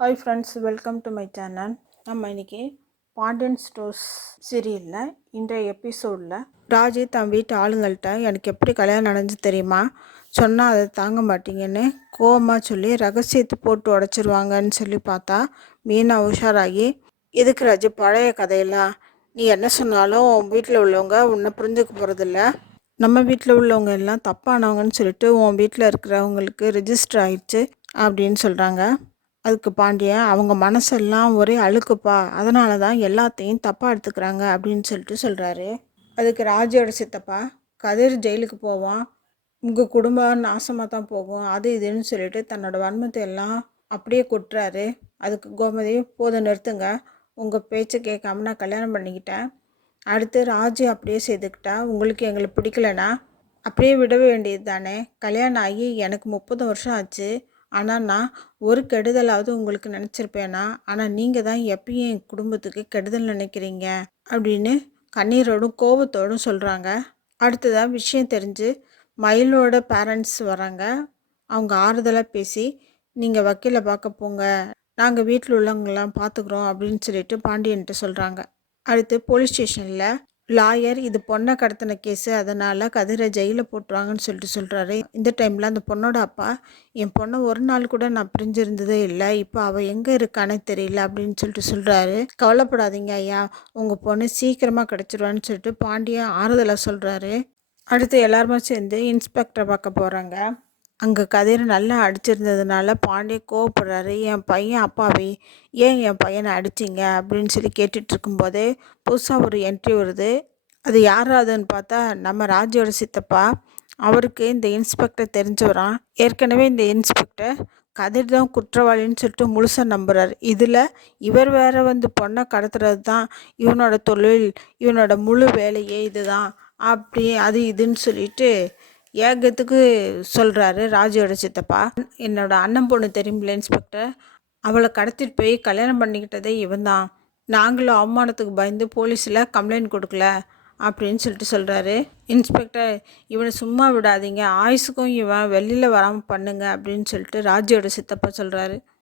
Hi friends, welcome to my channel. நம்ம இன்றைக்கி Pandian stores சீரியலில் இன்றைய எபிசோடில் ராஜி தன் வீட்டு ஆளுங்கள்கிட்ட எனக்கு எப்படி கல்யாணம் நடந்துச்சு தெரியுமா, சொன்னால் அதை தாங்க மாட்டீங்கன்னு கோவமாக சொல்லி ரகசியத்தை போட்டு உடச்சிருவாங்கன்னு சொல்லி பார்த்தா மீனா உஷாராகி, எதுக்கு ராஜி பழைய கதையெல்லாம், நீ என்ன சொன்னாலும் வீட்டில் உள்ளவங்க உன்னை புரிஞ்சுக்க போகிறதில்ல, நம்ம வீட்டில் உள்ளவங்க எல்லாம் தப்பானவங்கன்னு சொல்லிட்டு உன் வீட்டில் இருக்கிறவங்களுக்கு ரிஜிஸ்டர் ஆயிடுச்சு அப்படின்னு சொல்கிறாங்க. அதுக்கு பாண்டியன், அவங்க மனசெல்லாம் ஒரே அழுக்குப்பா, அதனால தான் எல்லாத்தையும் தப்பாக எடுத்துக்கிறாங்க அப்படின்னு சொல்லிட்டு சொல்கிறாரு. அதுக்கு ராஜியோட சித்தப்பா, கதிர் ஜெயிலுக்கு போவான், உங்கள் குடும்பம் நாசமாக தான் போகும், அது இதுன்னு சொல்லிட்டு தன்னோட வன்மத்தை எல்லாம் அப்படியே கொட்டுறாரு. அதுக்கு கோமதி, போதும் நிறுத்துங்க, உங்கள் பேச்சை கேட்காம நான் கல்யாணம் பண்ணிக்கிட்டேன், அடுத்து ராஜி அப்படியே செய்துக்கிட்டா உங்களுக்கு எங்களை பிடிக்கலனா அப்படியே விட வேண்டியது தானே, கல்யாணம் ஆகி எனக்கு 30 வருஷம் ஆச்சு, ஆனால் நான் ஒரு கெடுதலாவது உங்களுக்கு நினச்சிருப்பேனா, ஆனால் நீங்கள் தான் எப்பயும் என் குடும்பத்துக்கு கெடுதல் நினைக்கிறீங்க அப்படின்னு கண்ணீரோடும் கோபத்தோடும் சொல்கிறாங்க. அடுத்ததாக விஷயம் தெரிஞ்சு மயிலோட பேரண்ட்ஸ் வராங்க. அவங்க ஆறுதலாக பேசி, நீங்கள் வக்கீலை பார்க்க போங்க, நாங்கள் வீட்டில் உள்ளவங்களாம் பார்த்துக்குறோம் அப்படின்னு சொல்லிட்டு பாண்டியன்ட்டு சொல்கிறாங்க. அடுத்து போலீஸ் ஸ்டேஷனில் லாயர், இது பொண்ணை கடத்தின கேஸு, அதனால் கதிரை ஜெயிலில் போட்டுருவாங்கன்னு சொல்லிட்டு சொல்கிறாரு. இந்த டைமில் அந்த பொண்ணோட அப்பா, என் பொண்ணை ஒரு நாள் கூட நான் பிரிஞ்சிருந்ததே இல்லை, இப்போ அவள் எங்கே இருக்கானே தெரியல அப்படின்னு சொல்லிட்டு சொல்கிறாரு. கவலைப்படாதீங்க ஐயா, உங்கள் பொண்ணு சீக்கிரமாக கிடச்சிருவான்னு சொல்லிட்டு பாண்டியன் ஆறுதலாக சொல்கிறாரு. அடுத்து எல்லாருமே சேர்ந்து இன்ஸ்பெக்டரை பார்க்க போகிறாங்க. அங்கே கதிர் நல்லா அடிச்சிருந்ததுனால பாண்டிய கோவப்படுறாரு. என் பையன் அப்பாவி, ஏன் என் பையனை அடிச்சிங்க அப்படின்னு சொல்லி கேட்டுட்ருக்கும்போதே புதுசாக ஒரு என்ட்ரி வருது. அது யாராதுன்னு பார்த்தா நம்ம ராஜியோட சித்தப்பா. அவருக்கு இந்த இன்ஸ்பெக்டர் தெரிஞ்சவரான். ஏற்கனவே இந்த இன்ஸ்பெக்டர் கதிர் தான் குற்றவாளின்னு சொல்லிட்டு முழுசாக நம்புகிறார். இதில் இவர் வேற வந்து பொண்ணை கடத்துறது தான் இவனோட தொழில், இவனோட முழு வேலையே இதுதான், அப்படி அது இதுன்னு சொல்லிட்டு ஏகத்துக்கு சொல்கிறாரு ராஜியோட சித்தப்பா. என்னோட அண்ணன் பொண்ணு தெரியுமில்ல இன்ஸ்பெக்டர், அவளை கடத்திட்டு போய் கல்யாணம் பண்ணிக்கிட்டதே இவன் தான், நாங்களும் அவமானத்துக்கு பயந்து போலீஸில் கம்ப்ளைண்ட் கொடுக்கல அப்படின்னு சொல்லிட்டு சொல்கிறாரு. இன்ஸ்பெக்டர், இவனை சும்மா விடாதீங்க, ஆயுசுக்கும் இவன் வெளியில் வராமல் பண்ணுங்க அப்படின்னு சொல்லிட்டு ராஜியோட சித்தப்பா சொல்கிறாரு.